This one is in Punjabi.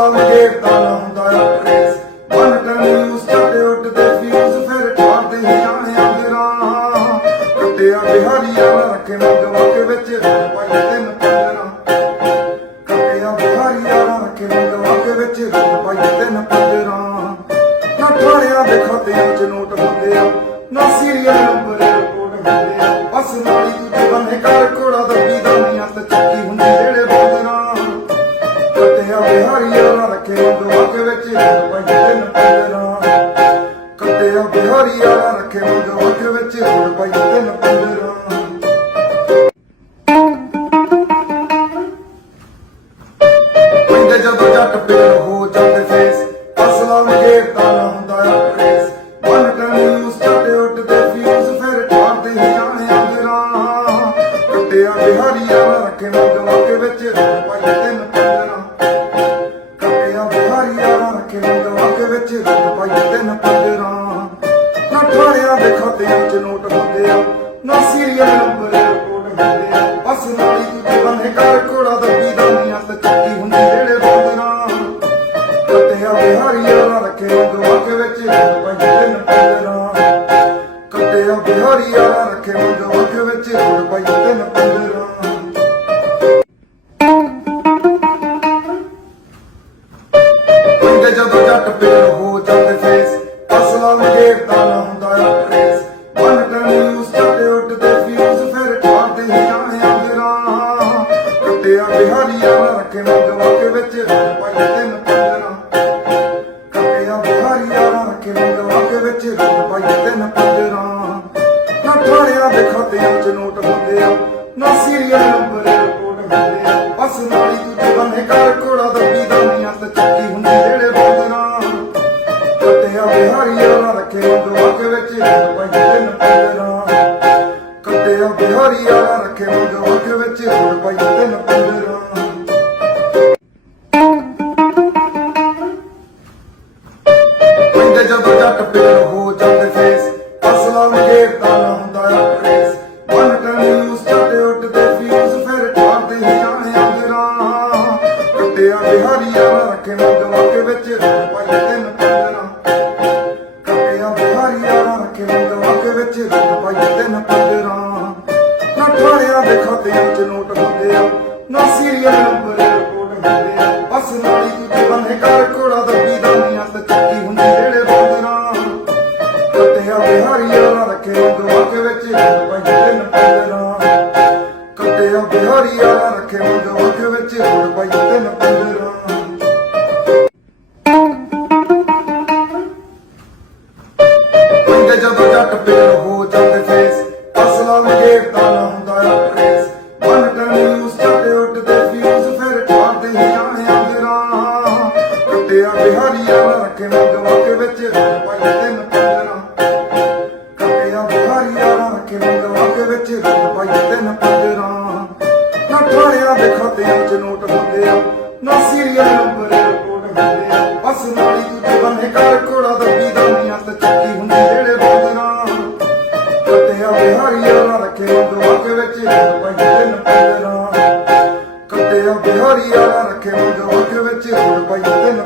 ਭਾਵ ਦੇਵਤਾ ਨਾ ਹੁੰਦਾ ਆਪਣੇ ਮਨ ਟੰਗੀ ਉਸ ਤੇ ਉੱਡਦੇ ਫਿਊਜ਼ ਫਿਰ ਠਾਰਦੇ ਹੀ ਜਾਣੇ ਆਉਂਦੇ ਰਾਂ ਕੱਟਿਆ ਬਿਹਾਰੀਆ ਨਾ ਰੱਖੇ ਮੁੱਢ ਵਾਕ ਵਿੱਚ, ਪੰਜ ਤਿੰਨ ਪੰਦਰਾਂ। ਕੱਟਿਆ ਬਿਹਾਰੀਆ ਨਾ ਰੱਖੇ ਮੁੱਢ ਵਾਕ ਵਿੱਚ, ਪੰਜ ਤਿੰਨ ਪੰਦਰਾਂ। ਨਾ ਠਾੜਿਆ ਦੇ ਖਾਤਿਆਂ 'ਚ ਨੋਟ ਹੁੰਦੇ ਆ, ਨਾ ਸੀਰੀਅਲ ਨੰਬਰ ਰਿਪੋਰਟ ਹੁੰਦੇ ਆ। ਬਸ ਨਾਲੀ ਦੂਜੇ ਬੰਨੇ ਕਰ ਕੋੜਾ ਦੱਬੀ ਦਾ ਨੀਅਤ ਚੱਕੀ ਹੁੰਦੀ ਜਿਹੜੇ ਬੋਦਰਾਂ ਕੱਟਿਆ ਬਿਹਾਰੀਆ ਪੈਂਦੇ ਜਦੋਂ ਹੋ ਜਾਂਦੇ ਫੇਸ ਅਸਲਾਂ ਘੇਰਦਾ ਨਾ ਹੁੰਦਾ ਆ ਮਨ ਟਨ ਨਿਊਜ਼ ਚੱਟੇ ਉੱਡਦੇ ਫਿਊਜ਼ ਫਿਰ ਠਾਰਦੇ ਹੀ ਜਾਣੇ ਆਉਂਦੇ ਰਾਹ। ਕੱਟਿਆ ਬਿਹਾਰੀਆਂ ਨਾ ਰੱਖੇ ਮੰਗਵਾ ਕੇ ਵਿੱਚ। ਰੋਣ ਪਾਈ ਤਿੰਨ ਪੰਦਰਾਂ ਕੱਟਿਆ ਬਿਹਾਰੀਆਂ ਨਾ ਰੱਖੇ ਮੰਗਵਾ ਕੇ ਵਿੱਚ। ਪਾਈ ਤਿੰਨ ਪੰਦਰਾਂ ਨਾ ਠਾਣਿਆਂ ਦੇ ਖਾਤਿਆਂ 'ਚ ਨੋਟ ਹੁੰਦੇ ਆ। ਨਾ ਸੀਰੀਅਲ ਨੰਬਰ ਰਿਪੋਰਟ ਹੁੰਦੇ ਆ। ਕੱਟਿਆ ਬਿਹਾਰੀਆਂ ਨਾ ਰੱਖੇ ਮੰਗਵਾ ਕੇ ਵਿੱਚ ਰੋਣ ਪਾਈ ਤਿੰਨ ਪੰਦਰਾਂ ਠਾਣਿਆਂ ਦੇ ਨੋਟ ਹੁੰਦੇ ਆ। ਨਾ ਸੀਰੀਅਲ ਨੰਬਰ ਰਿਪੋਰਟ ਹੁੰਦੇ ਆ। ਬਸ ਨਾਲੀ ਦੂਜੇ ਬੰਨੇ ਕਰ ਕੋੜਾ ਦੱਬੀ ਦਾਨੀਆਂ ਤੇ ਚੱਕੀ ਹੁੰਦੀ ਜਿਹੜੇ ਬੰਦਰਾਂ ਕੱਟਿਆ ਬਿਹਾਰੀਆਂ ਨਾ ਰੱਖੇ ਮੰਗਵਾ ਵਿੱਚ ਰੋਣ ਪਾਈ ਤਿੰਨ ਪੰਦਰਾਂ ਕੱਟਿਆ ਬਿਹਾਰੀਆਂ ਨਾ ਰੱਖੇ ਮੰਗਵਾ ਕੇ ਵਿੱਚ ਰੋਣ ਪਾਈ ਬਿਹਾਰੀਆਂ ਨਾ ਰੱਖੇ ਮੰਗਵਾ ਕੇ ਵਿੱਚ ਰੋਣ ਪਾਈ ਤਿੰਨ ਪੰਦਰਾਂ ਕੱਟਿਆ ਬਿਹਾਰੀਆਂ ਨਾ ਰੱਖੇ ਮੰਗਵਾ ਕੇ ਵਿੱਚ ਰੋਣ ਪਾਈ ਤਿੰਨ ਪੰਦਰਾਂ ਨਾ ਠਾਣਿਆਂ ਦੇ ਖਾਤਿਆਂ 'ਚ ਨੋਟ ਹੁੰਦੇ ਆ, ਨਾ ਸੀਰੀਅਲ ਨੰਬਰ ਰਿਪੋਰਟ ਹੁੰਦੇ ਆ। ਬਸ ਨਾਲੀ ਦੂਜੇ ਬੰਨੇ ਕਰ ਕੋੜਾ ਦੱਬੀ ਦਾਨੀਆਂ ਤੇ ਚੱਕੀ ਹੁੰਦੀ ਜਿਹੜੇ ਬੰਦਰਾਂ। ਕੱਟਿਆ ਬਿਹਾਰੀਆਂ ਨਾ ਰੱਖੇ ਮੰਗਵਾ ਕੇ ਵਿੱਚ ਰੋਣ ਪਾਈ ਤਿੰਨ ਪੰਦਰਾਂ ਕੱਟਿਆ ਬਿਹਾਰੀਆਂ ਨਾ ਰੱਖੇ ਮੰਗਵਾ ਵਿੱਚ ਰੋਣ ਜਦੋਂ ਜੱਟ ਫੇਰ ਹੋ ਜਾਂਦੇ ਫੇਸ, ਅਸਲਾ ਵਿਗੇਟ ਤਾਂ ਨਾ ਹੁੰਦਾ ਆ ਟ੍ਰੇਸ ਮਨ ਕਰਨੀ ਉਸ ਤੇ ਉੱਡਦੇ ਫਿਊਜ਼ ਫੇਰ ਠਾਂਦੇ ਹੀ ਜਾਣੇ ਆਂਦੇ ਰਾਂ ਕੱਟਿਆ ਬਿਹਾਰੀਆ ਨਾ ਰੱਖੇ ਮੰਗ ਵਕ ਵਿੱਚ, ਪੰਜ ਤਿੰਨ ਪੰਦਰਾਂ ਕੱਟਿਆ ਬਿਹਾਰੀਆ ਨਾ ਰੱਖੇ ਮੰਗ ਵਕ ਵਿੱਚ, ਪੰਜ ਤਿੰਨ ਪੰਦਰਾਂ ਨਾ ਠਾੜਿਆ ਦੇ ਖਾਤਿਆਂ 'ਚ ਨੋਟ ਹੁੰਦੇ ਆ, ਨਾ ਸੀਰੀਅਲ ਨੰਬਰ ਰਿਪੋਰਟ ਹੁੰਦੇ ਆ। ਬਸ ਨਾਲੀ ਤੂੰ ਜਵਾਨੇ ਕਰ ਕੋੜਾ ਵਾਰੀ ਆਣਾ ਰੱਖੇ ਮੁੰਡਾ ਅੱਖ ਵਿੱਚ ਹੁਣ ਪਈ ਦਿਨ